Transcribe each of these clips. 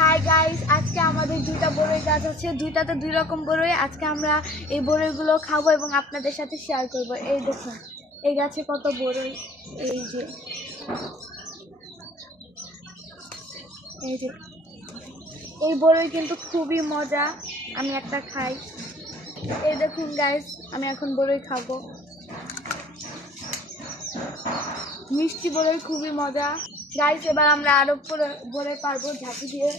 Hi guys, আজকে আমাদের দুইটা বড়ই গাছ আছে, দুইটাতে দুই রকম বড়ই। আজকে আমরা এই বড়ইগুলো খাবো এবং আপনাদের সাথে শেয়ার করব। এই দেখুন এই গাছে কত বড়ই। এই যে এই যে এই বড়ই কিন্তু খুবই মজা। আমি একটা খাই। এই দেখুন গাইস, আমি এখন বড়ই খাবো। মিষ্টি বড়ই খুবই মজা গাইস। এবার আমরা আরো বড়ই পারবো ঝাঁকি দিয়ে।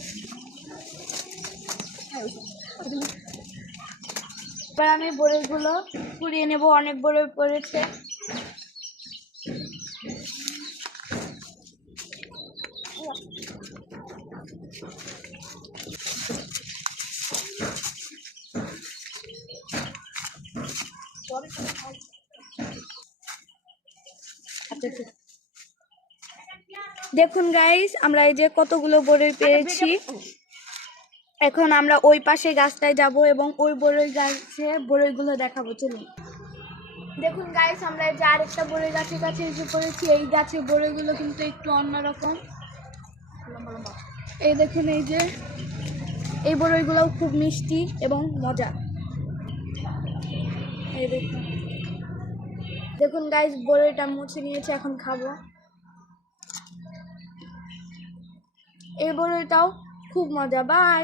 এবার আমি বড়ইগুলো কুড়িয়ে নেব। অনেক বড়ই পড়েছে। দেখুন গাইস, আমরা এই যে কতগুলো বড়ই পেয়েছি। এখন আমরা ওই পাশে গাছটায় যাব এবং ওই বড়ই গাছে বড়ইগুলো দেখাবো। চলুন। দেখুন গাইস, আমরা এই যে আরেকটা বড়ই গাছের কাছে এসে পড়েছি। এই গাছের বড়ইগুলো কিন্তু একটু অন্যরকম। এই দেখুন, এই যে এই বড়ইগুলোও খুব মিষ্টি এবং মজা। এই দেখুন দেখুন গাইস, বড়ইটা মুছে নিয়েছে, এখন খাবো। এই বড়ইটাও খুব মজা। বাই।